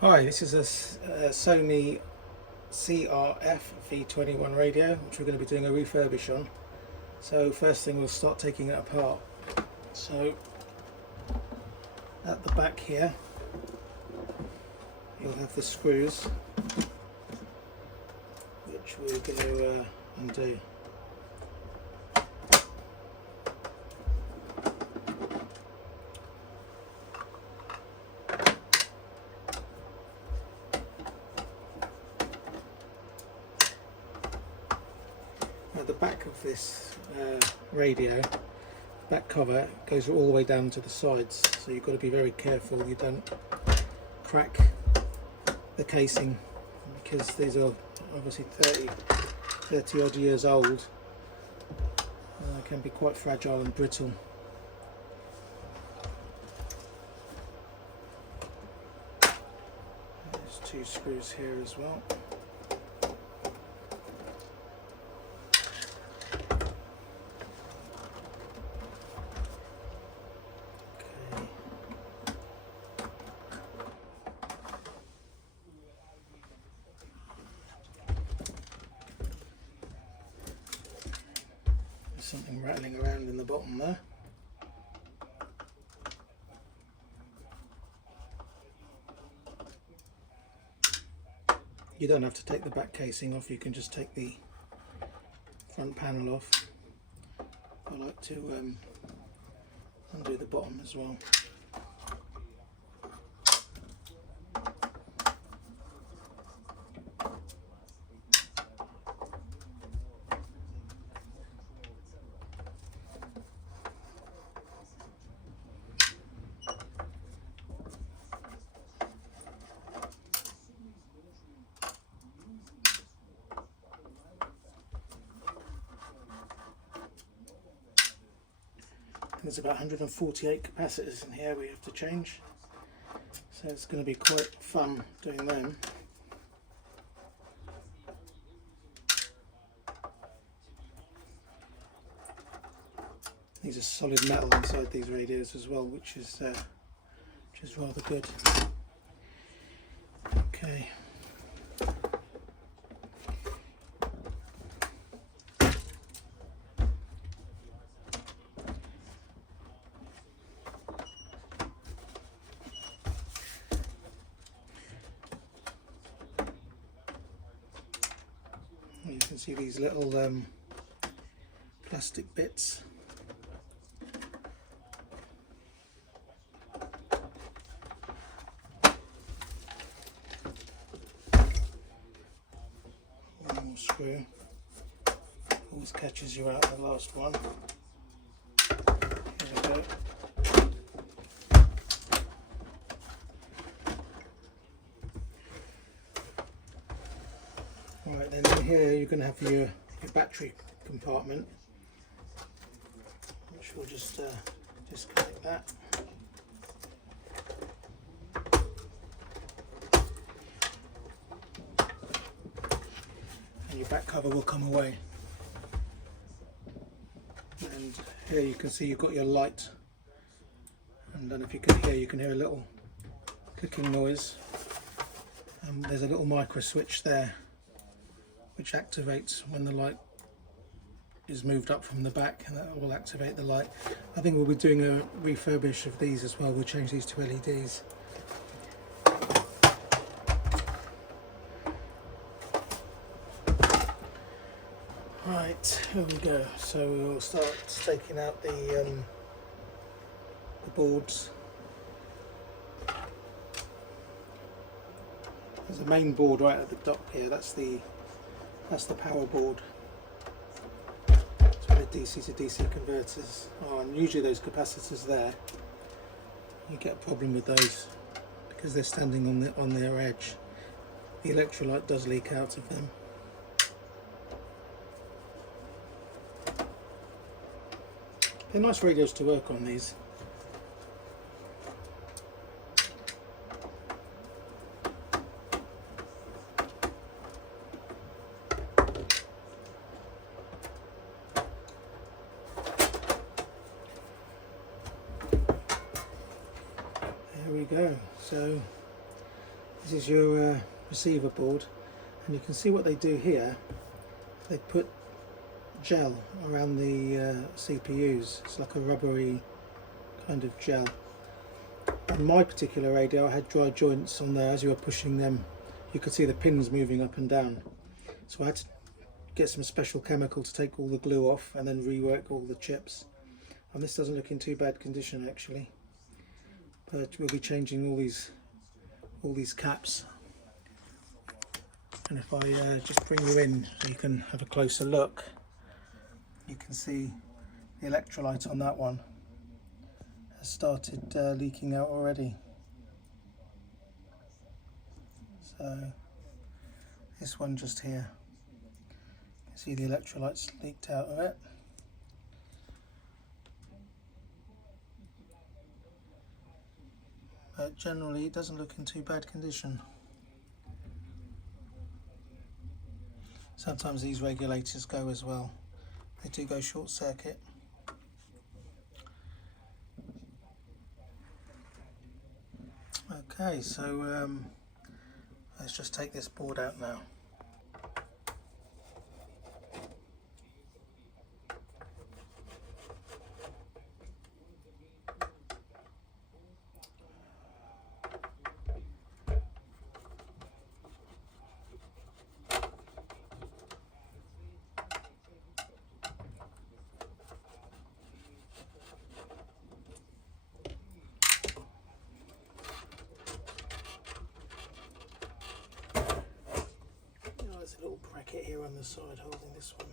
Hi, this is a Sony CRF-V21 radio, which we're going to be doing a refurbish on. So first thing, we'll start taking it apart. So at the back here, you'll have the screws, which we're going to undo. At the back of this radio, back cover goes all the way down to the sides, so you've got to be very careful you don't crack the casing, because these are obviously 30 odd years old. They can be quite fragile and brittle. There's two screws here as well. Something rattling around in the bottom there. You don't have to take the back casing off, you can just take the front panel off. I like to undo the bottom as well. There's about 148 capacitors in here we have to change, so it's going to be quite fun doing them. These are solid metal inside these radios as well, which is rather good. Okay. You can see these little plastic bits. One more screw. Always catches you out the last one. Here we go. Right, then in here you're going to have your battery compartment, which we'll just disconnect that. And your back cover will come away. And here you can see you've got your light, and then if you can hear a little clicking noise. And there's a little micro switch there, which activates when the light is moved up from the back, and that will activate the light. I think we'll be doing a refurbish of these as well. We'll change these to LEDs. Right, here we go. So we'll start taking out the boards. There's a main board right at the top here. That's the power board. It's where the DC to DC converters are, and usually those capacitors there, you get a problem with those because they're standing on their edge. The electrolyte does leak out of them. They're nice radios to work on, these. There we go. So This is your receiver board, and you can see what they do here. They put gel around the CPUs. It's like a rubbery kind of gel. On my particular radio I had dry joints on there. As you were pushing them you could see the pins moving up and down, so I had to get some special chemical to take all the glue off and then rework all the chips. And this doesn't look in too bad condition actually, but we'll be changing all these caps. And if I just bring you in so you can have a closer look, you can see the electrolyte on that one has started leaking out already. So this one just here, you can see the electrolytes leaked out of it. But generally it doesn't look in too bad condition. Sometimes these regulators go as well. They do go short circuit. Okay, so let's just take this board out now. There's a little bracket here on the side holding this one.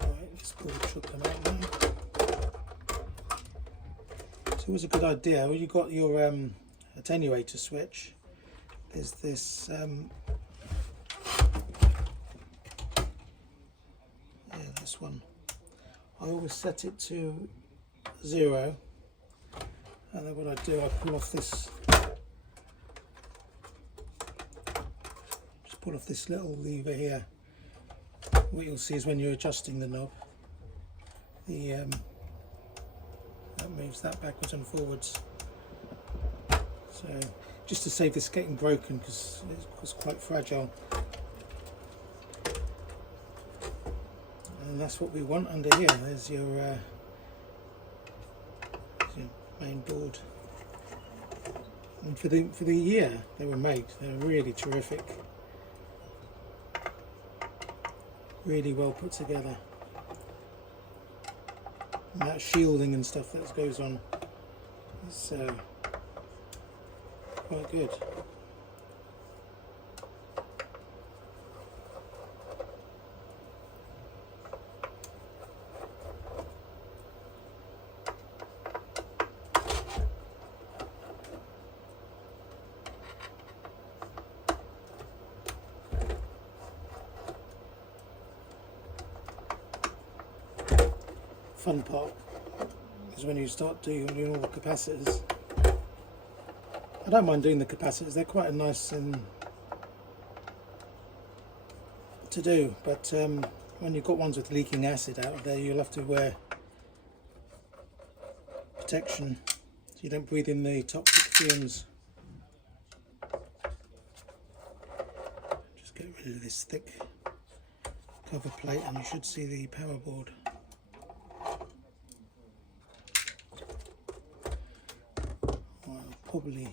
Right, this board should come out now. It's always a good idea when you've got your attenuator switch. There's this this one. I always set it to 0, and then what I do, I pull off this, just pull off this little lever here. What you'll see is when you're adjusting the knob, that moves that backwards and forwards. So just to save this getting broken, because it's quite fragile. And that's what we want under here. There's your main board. And for the year they were made, they're really terrific. Really well put together. And that shielding and stuff that goes on is quite good. Fun part is when you start doing all the capacitors. I don't mind doing the capacitors, they're quite a nice thing to do, but when you've got ones with leaking acid out of there, you'll have to wear protection so you don't breathe in the toxic fumes. Just get rid of this thick cover plate and you should see the power board. Probably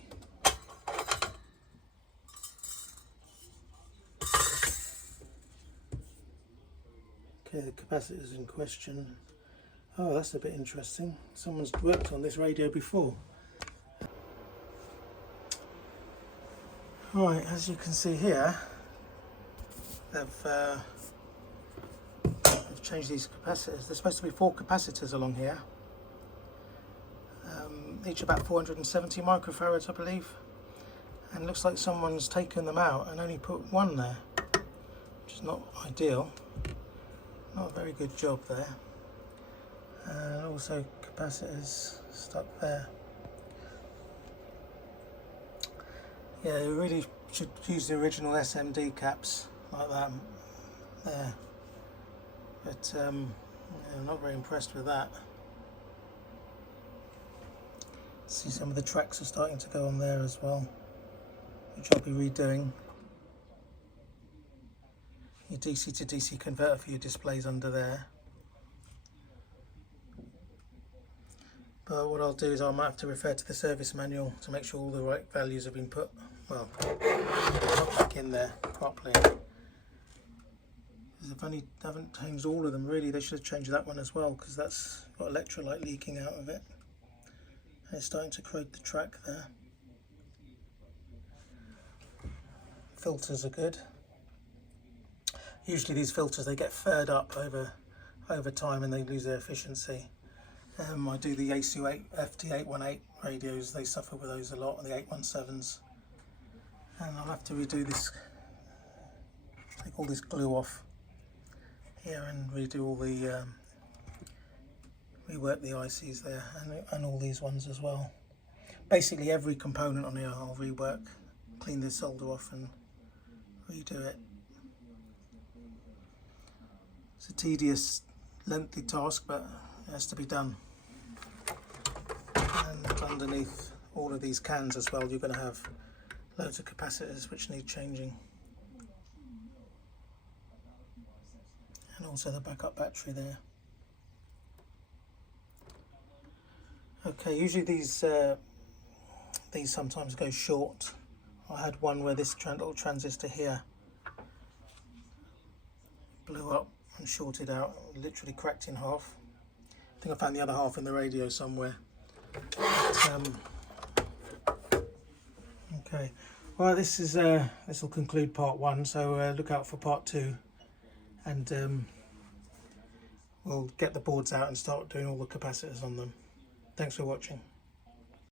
okay, the capacitors in question. Oh, that's a bit interesting. Someone's worked on this radio before. Right, as you can see here, they've changed these capacitors. There's supposed to be 4 capacitors along here. Each about 470 microfarads, I believe, and it looks like someone's taken them out and only put 1 there, which is not ideal. Not a very good job there. And also capacitors stuck there. Yeah, you really should use the original SMD caps like that there. but I'm not very impressed with that. See, some of the tracks are starting to go on there as well, which I'll be redoing. Your DC to DC converter for your displays under there. But what I'll do is I might have to refer to the service manual to make sure all the right values have been put, well, back in there properly. They haven't changed all of them really. They should have changed that one as well, because that's got electrolyte leaking out of it. And it's starting to corrode the track there. Filters are good. Usually these filters, they get furred up over time and they lose their efficiency. I do the ASU FT818 radios, they suffer with those a lot, and the 817s. And I'll have to redo this, take all this glue off here and redo all the, rework the ICs there, and all these ones as well. Basically every component on here I'll rework, clean the solder off and redo it. It's a tedious, lengthy task, but it has to be done. And underneath all of these cans as well, you're going to have loads of capacitors which need changing, and also the backup battery there. Okay, usually these sometimes go short. I had one where this little transistor here blew up and shorted out, literally cracked in half. I think I found the other half in the radio somewhere. Okay, well, this will conclude part 1, so look out for part 2, and we'll get the boards out and start doing all the capacitors on them. Thanks for watching.